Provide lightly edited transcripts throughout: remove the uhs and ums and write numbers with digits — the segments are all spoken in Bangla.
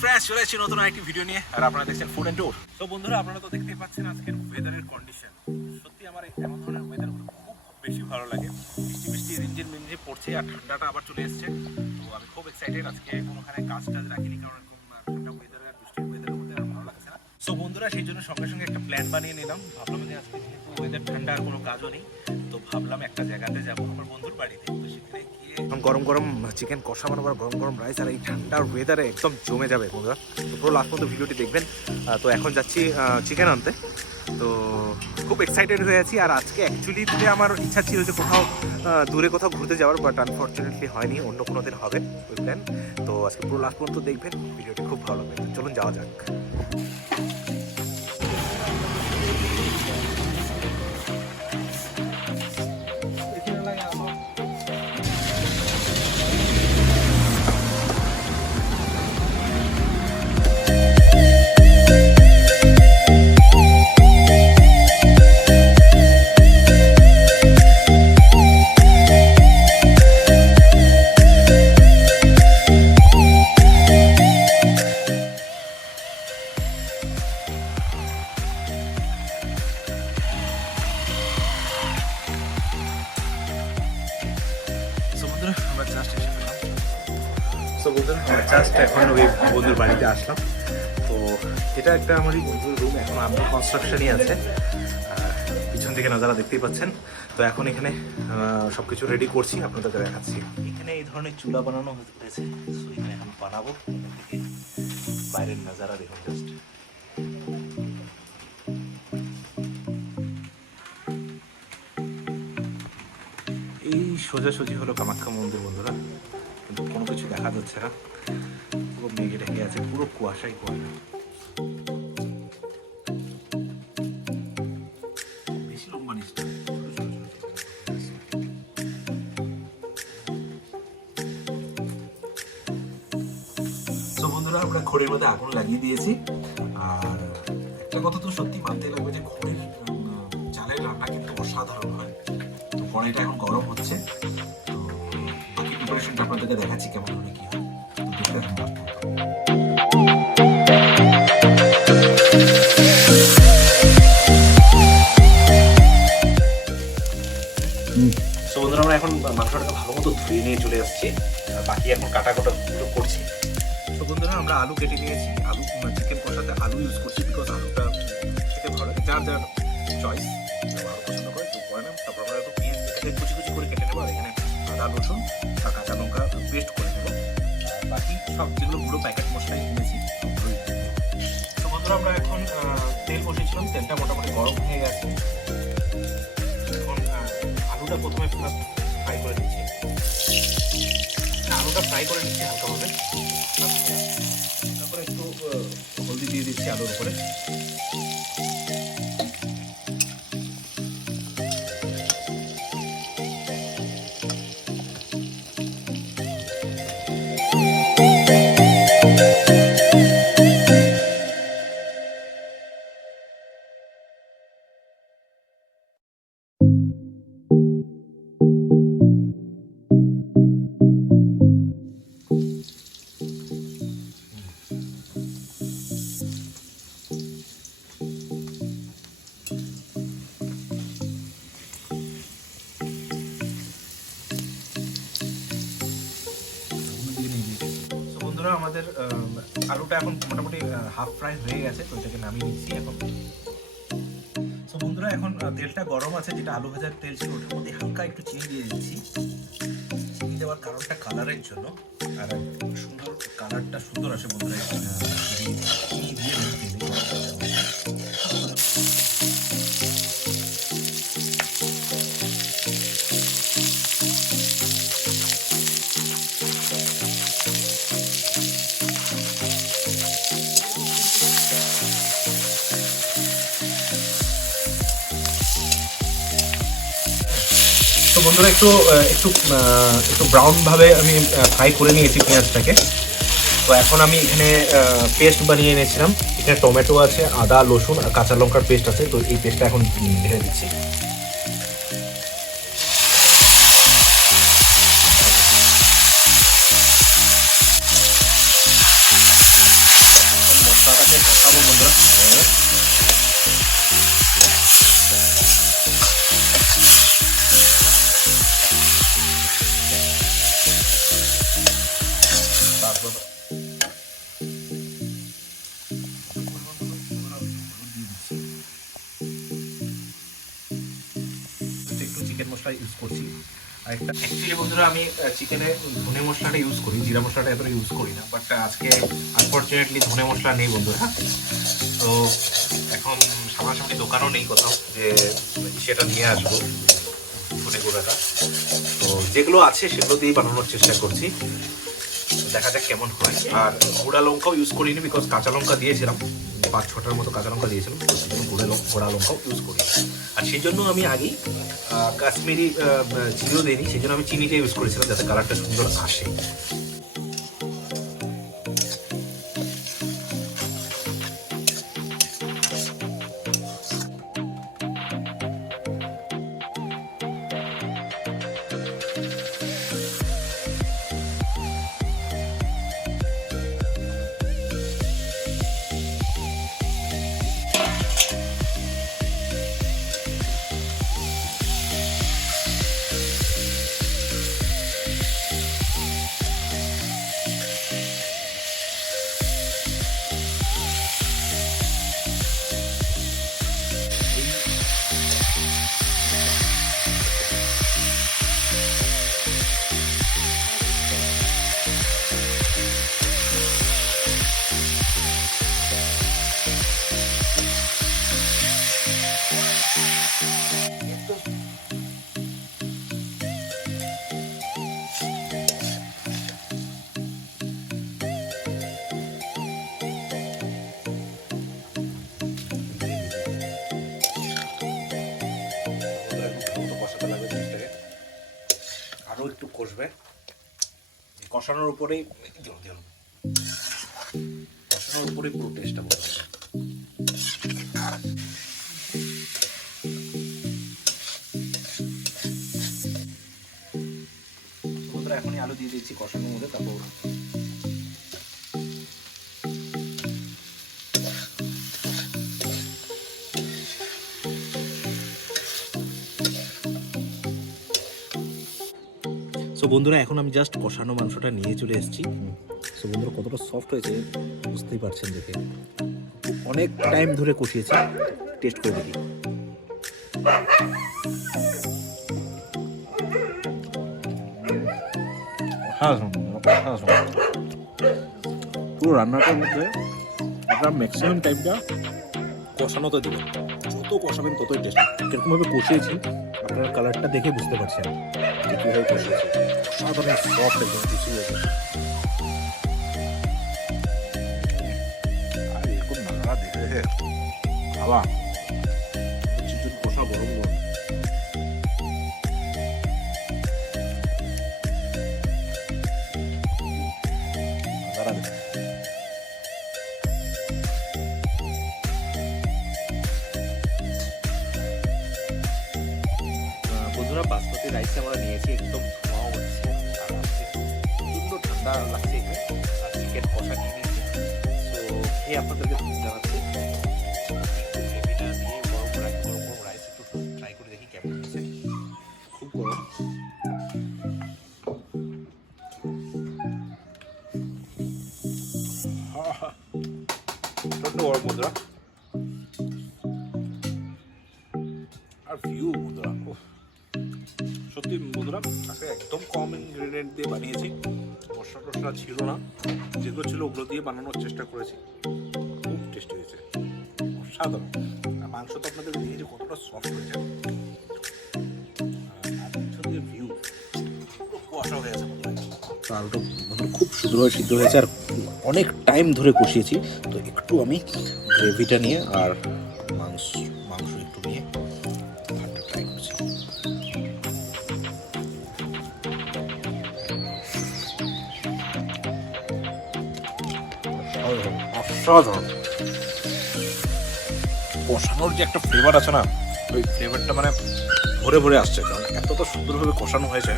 ফ্রেন্ডস, চলে এসেছি নতুন একটি ভিডিও নিয়ে। আর আপনারা দেখছেন ফুড অ্যান্ড ট্যুর। তো বন্ধুরা, আপনারা তো দেখতেই পাচ্ছেন আজকের ওয়েদারের কন্ডিশন। সত্যি আমার এমন ধরনের ওয়েদার খুব বেশি ভালো লাগে। বৃষ্টি বৃষ্টি রিমঝিম রিমঝিম পড়ছে আর ঠান্ডাটা আবার চলে এসছে। তো আমি খুব এক্সাইটেড। আজকে কোনোখানে কাজ টাজ রাখিনি, কারণ এরকম ঠান্ডা ওয়েদার আর বৃষ্টির ওয়েদারের মধ্যে আমার ভালো লাগছে না। সো বন্ধুরা, সেই জন্য সঙ্গে সঙ্গে একটা প্ল্যান বানিয়ে নিলাম। ভাবলাম যে আজকে যেহেতু ওয়েদার ঠান্ডা আর কোনো কাজও নেই, তো ভাবলাম একটা জায়গাতে যাবো আমার বন্ধুর বাড়িতে। তো সেখানে গিয়ে গরম গরম চিকেন কষা বানাবার, গরম গরম রাইস, আর এই ঠান্ডার ওয়েদারে একদম জমে যাবে বন্ধুরা। তো পুরো লাস্ট পর্যন্ত ভিডিওটি দেখবেন। তো এখন যাচ্ছি চিকেন আনতে। তো খুব এক্সাইটেড হয়ে আছি। আর আজকে অ্যাকচুয়ালি আমার ইচ্ছা ছিল যে কোথাও দূরে কোথাও ঘুরতে যাওয়ার, বাট আনফর্চুনেটলি হয়নি। অন্য কোনো দিন হবে ওই প্ল্যান। তো আজকে পুরো লাস্ট পর্যন্ত দেখবেন, ভিডিওটি খুব ভালো লাগবে। চলুন যাওয়া যাক। জাস্ট এখন ওই বন্ধুর বাড়িতে আসলাম। তো এটা একটা আমারই বন্ধুর রুম, এখন আপনার কনস্ট্রাকশনই আছে। পিছন থেকে নজারা দেখতেই পাচ্ছেন। তো এখন এখানে সব কিছু রেডি করছি, আপনাদেরকে দেখাচ্ছি। এখানে এই ধরনের চুলা বানানো হয়েছে। সো এখানে এখন বানাবো। বাইরের নজারা দেখুন জাস্ট। এই সোজাসুজি হলো কামাখ্যা মন্দির বন্ধুরা, কিন্তু কোনো কিছু দেখা যাচ্ছে না। পুরো মেঘে ঢেকে আছে, পুরো কুয়াশাই কুয়াশা। বেশি লম্বা নিচ না, তো বন্ধুরা আমরা খড়ির মধ্যে আগুন লাগিয়ে দিয়েছি। আর একটা কথা তো সত্যি মানতে লাগবে যে খড়ির চালের রান্না কিন্তু অসাধারণ হয়। তো কড়াইটা এখন গরম হচ্ছে। তো বাকি প্রিপারেশনটা আপনাদেরকে দেখাচ্ছি কেমন হলে কি হয়। বন্ধুরা, আমরা এখন মাংসটাকে ভালো মতো ধুয়ে নিয়ে চলে আসছি। বাকি এখন কাটা করছি। তো বন্ধুরা, আমরা আলু কেটে নিয়েছি। আলু চিকেন কষাতে আলু ইউজ করছি, বিকজ আলুটা খেতে ভালো লাগে। যার যার চয়েস, আলু পছন্দ করে তো করে না। তারপর আমরা একটু পেঁয়াজ এটাকে কুচি কুচি করে কেটে নেবো। আর এখানে আদা রসুন আর কাঁচা লঙ্কা পেস্ট করে নেবো। বাকি সব যেগুলো পুরো প্যাকেট মশলাই কিনেছি। তো বন্ধুরা, আমরা এখন তেল বসিয়েছিলাম। তেলটা মোটামুটি গরম হয়ে গেছে। এখন আলুটা প্রথমে ফ্রাই করে দিচ্ছি। আলুটা ফ্রাই করে নিচ্ছি হালকাভাবে। তারপরে একটু হলদি দিয়ে দিচ্ছি আলুর উপরে। আমাদের আলুটা এখন মোটামুটি হাফ ফ্রাই হয়ে গেছে। তো এটাকে নামিয়ে নিচ্ছি এখন। তো বন্ধুরা, এখন তেলটা গরম আছে, যেটা আলু ভাজার তেল ছিল ওটার মধ্যে হালকা একটু চিনি দিয়ে দিচ্ছি। চিনি দেওয়ার কারণটা কালারের জন্য, আর সুন্দর কালারটা সুন্দর আসে বন্ধুরা। চিনি দিয়ে তো বন্ধুরা, একটু একটু একটু ব্রাউন ভাবে আমি ফ্রাই করে নিয়েছি পেঁয়াজটাকে। তো এখন আমি এখানে পেস্ট বানিয়ে নিয়েছিলাম। এখানে টমেটো আছে, আদা রসুন আর কাঁচা লঙ্কার পেস্ট আছে। তো এই পেস্টটা এখন ঢেলে দিচ্ছি। মশলা ইউজ করছি। আর একটা অ্যাকচুয়ালি বন্ধুরা আমি চিকেনে ধনে মশলাটা ইউজ করি, জিরা মশলাটা এতটা ইউজ করি না, বাট আজকে আনফর্চুনেটলি ধনে মশলা নেই বন্ধুরা। তো এখন সামনাসামনি দোকানও নেই কোথাও যে সেটা নিয়ে আসবো ধনে গুঁড়াটা। তো যেগুলো আছে সেগুলো দিয়েই বানানোর চেষ্টা করছি, দেখা যাক কেমন হয়। আর গুঁড়া লঙ্কাও ইউজ করিনি, বিকজ কাঁচা লঙ্কা দিয়েছিলাম, 5-6টার মতো কাঁচা লঙ্কা দিয়েছিলাম, গুঁড়া লঙ্কাও ইউজ করি। আর সেই জন্য আমি আগেই কাশ্মীরি চিনিও দিইনি, সেই জন্য আমি চিনিটা ইউজ করেছিলাম যাতে কালারটা সুন্দর আসে। আরও একটু কষবে, কষানোর উপরেই পুরো টেস্টটা বলতে হবে। এখনই আলু দিয়ে দিচ্ছি কষানোর মধ্যে, তারপর সো বন্ধুরা এখন আমি জাস্ট কষানো মাংসটা নিয়ে চলে এসেছি। সো বন্ধুরা কতটা সফট হয়েছে বুঝতেই পারছেন দেখে, অনেক টাইম ধরে কষিয়েছি। টেস্ট করে দেখি। পুরো রান্নাটার মধ্যে আপনার ম্যাক্সিমাম টাইমটা কষানোতে দেবেন, যত কষাবেন ততই টেস্ট। কিরকমভাবে কষিয়েছি আপনারা কালারটা দেখে বুঝতে পারছেন যে কীভাবে কষিয়েছি। সাধারণ সফট একদম কিছু হয়েছে। আর এরকম নাড়া দেখে খাওয়া চিকেন কষা গরম গরম। বন্ধুরা বাসমতি রাইস আমরা নিয়েছি, একদম ধোঁয়া উঠছে আর প্রচণ্ড ঠান্ডা লাগছে এখানে। আর চিকেন কষা নিয়ে নিয়েছি, তো খেয়ে আপনাদেরকে জানাচ্ছি। গ্রেভিটা দিয়ে গরম রাইস একটু ট্রাই করে দেখি কেমন হচ্ছে। খুব গরম। প্রচণ্ড গরম বন্ধুরা। আর ভিউ বন্ধুরা, সত্যি বন্ধুরা আজকে একদম কম ইনগ্রেডিয়েন্ট দিয়ে বানিয়েছি, মশলা টশলা ছিল না, যেগুলো ছিল ওগুলো দিয়ে বানানোর চেষ্টা করেছি। খুব টেস্টি হয়েছে, অসাধারণ। আর মাংস তো আপনাদের দিয়েছি কতটা সফট হয়েছে, আর ভিউ পুরো কুয়াশা হয়ে আছে। আলুটা বন্ধুরা খুব সুন্দরভাবে সিদ্ধ হয়েছে আর অনেক টাইম ধরে কষিয়েছি। তো একটু আমি গ্রেভিটা নিয়ে আর মাংস একটু নিয়ে ভাতটা ট্রাই করছি। অসাধারণ। কষানোর যে একটা ফ্লেভার আছে না, ওই ফ্লেভারটা মানে ভরে ভরে আসছে, কারণ এতটা সুন্দরভাবে কষানো হয়েছে,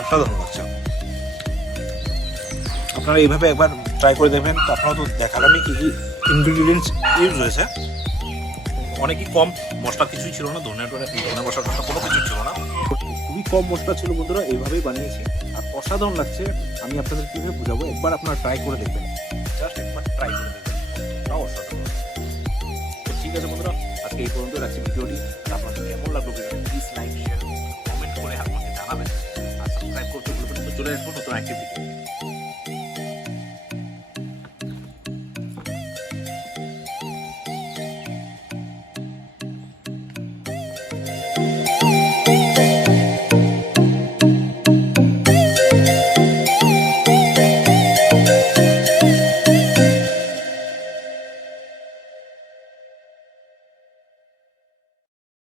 অসাধারণ লাগছে। আপনারা এইভাবে একবার ট্রাই করে দেখবেন। তো আপনারা তো দেখালামই কী কী ইনগ্রিডিয়েন্টস ইউজ হয়েছে। অনেকই কম মশলা, কিছুই ছিল না, ধনে মশলা টশলা কোনো কিছু ছিল না, খুবই কম মশলা ছিল বন্ধুরা। এইভাবেই বানিয়েছি আর অসাধারণ লাগছে। আমি আপনাদের কীভাবে বোঝাবো, একবার আপনারা ট্রাই করে দেখবেন, জাস্ট একবার ট্রাই করে দেখবেন, তাও অসাধারণ। তো ঠিক আছে বন্ধুরা, আজকে এই পর্যন্ত রাখছি ভিডিওটি। আপনাদের কেমন লাগলো ভিডিওটি প্লিজ লাইক শেয়ার চলে আসবো নতুন একটি ভিডিও।